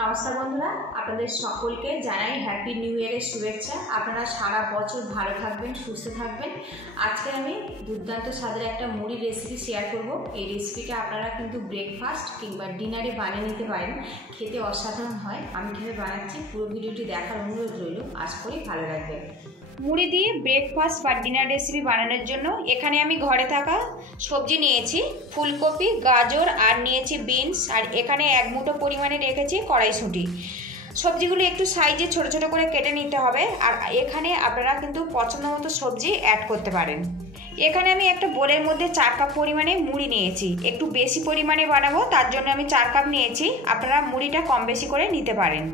নমস্কার বন্ধুরা, আপনাদের সকলকে জানাই হ্যাপি নিউ ইয়ারের শুভেচ্ছা। আপনারা সারা বছর ভালো থাকবেন, সুস্থ থাকবেন। আজকে আমি দুর্দান্ত স্বাদের একটা মুড়ি রেসিপি শেয়ার করব। এই রেসিপিটা আপনারা কিন্তু ব্রেকফাস্ট কিংবা ডিনারে বানিয়ে নিতে পারেন, খেতে অসাধারণ হয়। আমি কীভাবে বানাচ্ছি পুরো ভিডিওটি দেখার অনুরোধ রইল, আশা করি ভালো লাগবে। মুড়ি দিয়ে ব্রেকফাস্ট বা ডিনার রেসিপি বানানোর জন্য এখানে আমি ঘরে থাকা সবজি নিয়েছি, ফুলকপি, গাজর আর নিয়েছি বিনস, আর এখানে এক মুঠো পরিমাণে রেখেছি কড়াইশুঁটি। সবজিগুলো একটু সাইজে ছোট ছোট করে কেটে নিতে হবে, আর এখানে আপনারা কিন্তু পছন্দ মতো সবজি অ্যাড করতে পারেন। এখানে আমি একটা বোলের মধ্যে 4 কাপ পরিমাণে মুড়ি নিয়েছি, একটু বেশি পরিমাণে বানাবো তার জন্য আমি 4 কাপ নিয়েছি। আপনারা মুড়িটা কম বেশি করে নিতে পারেন।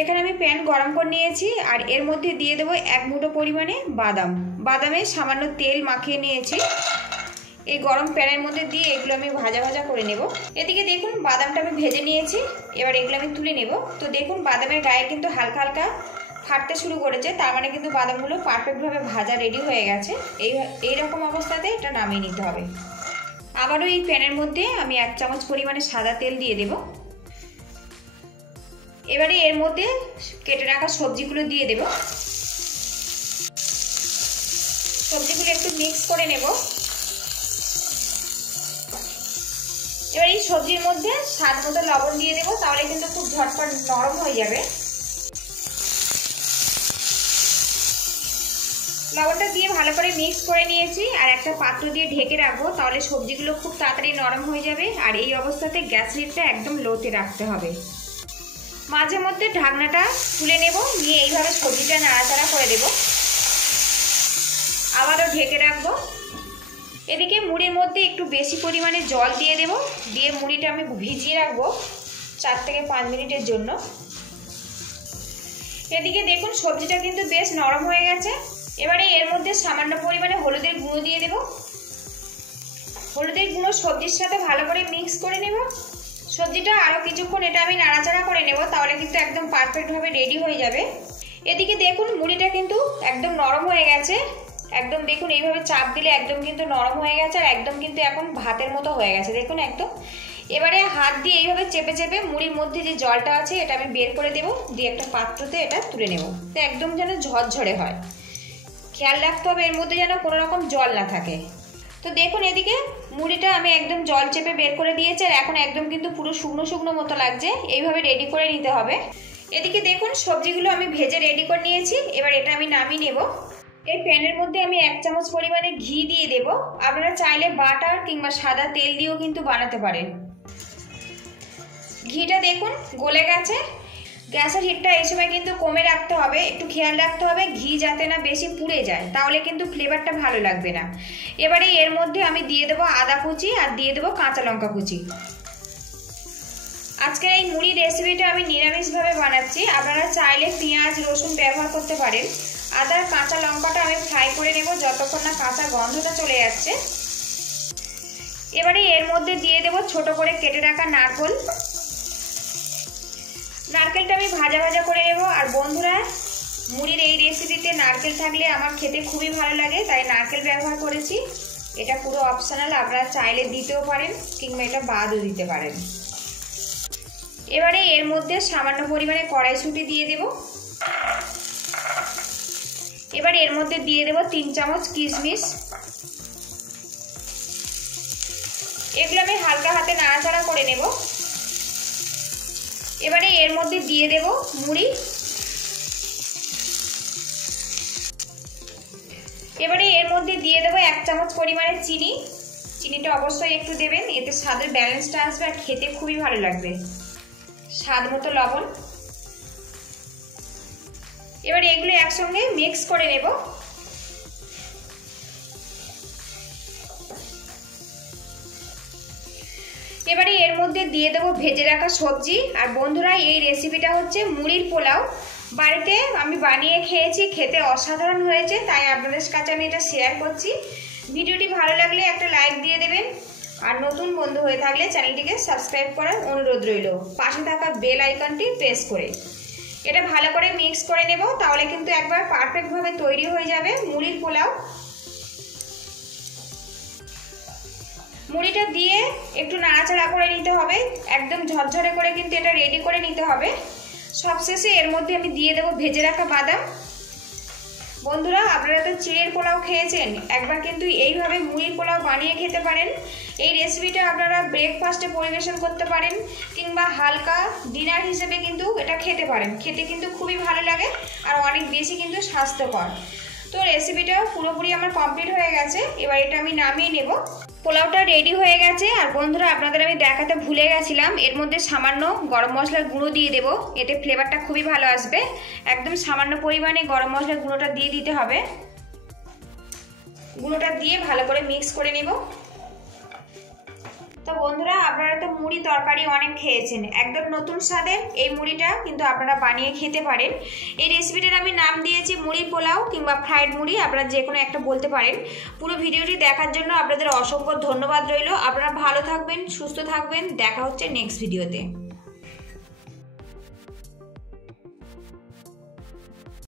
এখানে আমি প্যান গরম করে নিয়েছি, আর এর মধ্যে দিয়ে দেবো 1 মুঠো পরিমাণে বাদামে সামান্য তেল মাখিয়ে নিয়েছি। এই গরম প্যানের মধ্যে দিয়ে এগুলো আমি ভাজা ভাজা করে নেব। এদিকে দেখুন বাদামটা আমি ভেজে নিয়েছি, এবার এগুলো আমি তুলে নেব। তো দেখুন বাদামের গায়ে কিন্তু হালকা হালকা ফাটতে শুরু করেছে, তার মানে কিন্তু বাদামগুলো পারফেক্টভাবে ভাজা রেডি হয়ে গেছে। এইরকম অবস্থাতে এটা নামিয়ে নিতে হবে। আবারও এই প্যানের মধ্যে আমি 1 চামচ পরিমাণে সাদা তেল দিয়ে দেব। এবারে এর মধ্যে কেটে রাখা সবজিগুলো দিয়ে দেব। সবজিগুলো একটু মিক্স করে নেব। এবার এই সবজির মধ্যে স্বাদ মতো লবণ দিয়ে দেবো, তাহলে কিন্তু খুব ঝটপট নরম হয়ে যাবে। লবণটা দিয়ে ভালো করে মিক্স করে নিয়েছি, আর একটা পাত্র দিয়ে ঢেকে রাখবো, তাহলে সবজিগুলো খুব তাড়াতাড়ি নরম হয়ে যাবে। আর এই অবস্থাতে গ্যাস লিডটা একদম লোতে রাখতে হবে। মাঝে মধ্যে ঢাকনাটা তুলে নেব, নিয়ে এইভাবে সবজিটা নাড়াচাড়া করে দেব। আবারও ঢেকে রাখবো। এদিকে মুড়ির মধ্যে একটু বেশি পরিমাণে জল দিয়ে দেব, দিয়ে মুড়িটা আমি ভিজিয়ে রাখবো 4 থেকে 5 মিনিটের জন্য। এদিকে দেখুন সবজিটা কিন্তু বেশ নরম হয়ে গেছে। এবারে এর মধ্যে সামান্য পরিমাণে হলুদের গুঁড়ো দিয়ে দেব। হলুদের গুঁড়ো সবজির সাথে ভালো করে মিক্স করে নেব। সবজিটা আরও কিছুক্ষণ এটা আমি নাড়াচাড়া করে নেব, তাহলে কিন্তু একদম পারফেক্টভাবে রেডি হয়ে যাবে। এদিকে দেখুন মুড়িটা কিন্তু একদম নরম হয়ে গেছে। একদম দেখুন এইভাবে চাপ দিলে একদম কিন্তু নরম হয়ে গেছে, আর একদম কিন্তু এখন ভাতের মতো হয়ে গেছে দেখুন একদম। এবারে হাত দিয়ে এইভাবে চেপে চেপে মুড়ির মধ্যে যে জলটা আছে এটা আমি বের করে দেব, দিয়ে একটা পাত্রতে এটা তুলে নেব। তো একদম যেন ঝরঝরে হয়, খেয়াল রাখতে হবে এর মধ্যে যেন কোনো রকম জল না থাকে। তো দেখুন এদিকে মুড়িটা আমি একদম জল চেপে বের করে দিয়েছি, আর এখন একদম কিন্তু পুরো শুকনো শুকনো মতো লাগছে। এইভাবে রেডি করে নিতে হবে। এদিকে দেখুন সবজিগুলো আমি ভেজে রেডি করে নিয়েছি, এবার এটা আমি নামিয়ে নেব। এই প্যানের মধ্যে আমি 1 চামচ পরিমাণে ঘি দিয়ে দেব। আপনারা চাইলে বাটার কিংবা সাদা তেল দিয়েও কিন্তু বানাতে পারেন। ঘিটা দেখুন গলে গেছে। গ্যাসের হিটটা এই সময় কিন্তু কমে রাখতে হবে, একটু খেয়াল রাখতে হবে ঘি যাতে না বেশি পুড়ে যায়, তাহলে কিন্তু ফ্লেভারটা ভালো লাগবে না। এবারে এর মধ্যে আমি দিয়ে দেবো আদা কুচি, আর দিয়ে দেবো কাঁচা লঙ্কা কুচি। আজকের এই মুড়ি রেসিপিটা আমি নিরামিষভাবে বানাচ্ছি, আপনারা চাইলে পেঁয়াজ রসুন ব্যবহার করতে পারেন। আদার কাঁচা লঙ্কাটা আমি ফ্রাই করে নেব যতক্ষণ না কাঁচা গন্ধটা চলে যাচ্ছে। এবারে এর মধ্যে দিয়ে দেব ছোট করে কেটে রাখা নারকেল। নারকেলটা আমি ভাজা ভাজা করে নেব। আর বন্ধুরা, মুড়ির এই রেসিপিতে নারকেল থাকলে আমার খেতে খুবই ভালো লাগে, তাই নারকেল ব্যবহার করেছি। এটা পুরো অপশনাল, আপনারা চাইলে দিতেও পারেন কিংবা এটা বাদও দিতে পারেন। এবারে এর মধ্যে সামান্য পরিমাণে কড়াইশুঁটি দিয়ে দেব। এবার এর মধ্যে দিয়ে দেব 3 চামচ কিশমিশ। এগুলো আমি হালকা হাতে নাড়াচাড়া করে নেব। এবারে এর মধ্যে দিয়ে দেব মুড়ি। এবারে এর মধ্যে দিয়ে দেব 1 চামচ পরিমাণে চিনি। চিনিটা অবশ্যই একটু দেবেন, এতে স্বাদের ব্যালেন্সটা আসবে আর খেতে খুবই ভালো লাগবে। স্বাদ মতো লবণ। এবারে এগুলো একসঙ্গে মিক্স করে নেব। এবারে এর মধ্যে দিয়ে দেবো ভেজে রাখা সবজি। আর বন্ধুরা, এই রেসিপিটা হচ্ছে মুড়ির পোলাও। বাড়িতে আমি বানিয়ে খেয়েছি, খেতে অসাধারণ হয়েছে, তাই আপনাদের কাছে আমি এটা শেয়ার করছি। ভিডিওটি ভালো লাগলে একটা লাইক দিয়ে দেবেন, আর নতুন বন্ধু হয়ে থাকলে চ্যানেলটিকে সাবস্ক্রাইব করার অনুরোধ রইল, পাশে থাকা বেল আইকনটি প্রেস করে। এটা ভালো করে মিক্স করে নেব, তাহলে কিন্তু একবার পারফেক্টভাবে তৈরি হয়ে যাবে মুড়ির পোলাও। মুড়িটা দিয়ে একটু নাড়াচাড়া করে নিতে হবে, একদম ঝরঝরে করে কিন্তু এটা রেডি করে নিতে হবে। সবশেষে এর মধ্যে আমি দিয়ে দেবো ভেজে রাখা বাদাম। বন্ধুরা, আপনারা তো চিড়ের পোলাও খেয়েছেন, একবার কিন্তু এইভাবে মুড়ির পোলাও বানিয়ে খেতে পারেন। এই রেসিপিটা আপনারা ব্রেকফাস্টে পরিবেশন করতে পারেন কিংবা হালকা ডিনার হিসেবে কিন্তু এটা খেতে পারেন। খেতে কিন্তু খুবই ভালো লাগে আর অনেক বেশি কিন্তু স্বাস্থ্যকর। তো রেসিপিটা পুরোপুরি আমার কমপ্লিট হয়ে গেছে, এবার এটা আমি নামিয়ে নেব। পোলাওটা রেডি হয়ে গেছে। আর বন্ধুরা, আপনাদের আমি দেখাতে ভুলে গেছিলাম, এর মধ্যে সামান্য গরম মশলার গুঁড়ো দিয়ে দেবো, এতে ফ্লেভারটা খুবই ভালো আসবে। একদম সামান্য পরিমাণে গরম মশলার গুঁড়োটা দিয়ে দিতে হবে। গুঁড়োটা দিয়ে ভালো করে মিক্স করে নেব। তো বন্ধুরা, আপনারা তো মুড়ি তরকারি অনেক খেয়েছেন, একদম নতুন স্বাদের এই মুড়িটা কিন্তু আপনারা বানিয়ে খেতে পারেন। এই রেসিপিটার আমি নাম দিয়েছি মুড়ির পোলাও কিংবা ফ্রাইড মুড়ি, আপনারা যে কোনো একটা বলতে পারেন। পুরো ভিডিওটি দেখার জন্য আপনাদের অসংখ্য ধন্যবাদ রইল। আপনারা ভালো থাকবেন, সুস্থ থাকবেন, দেখা হচ্ছে নেক্সট ভিডিওতে।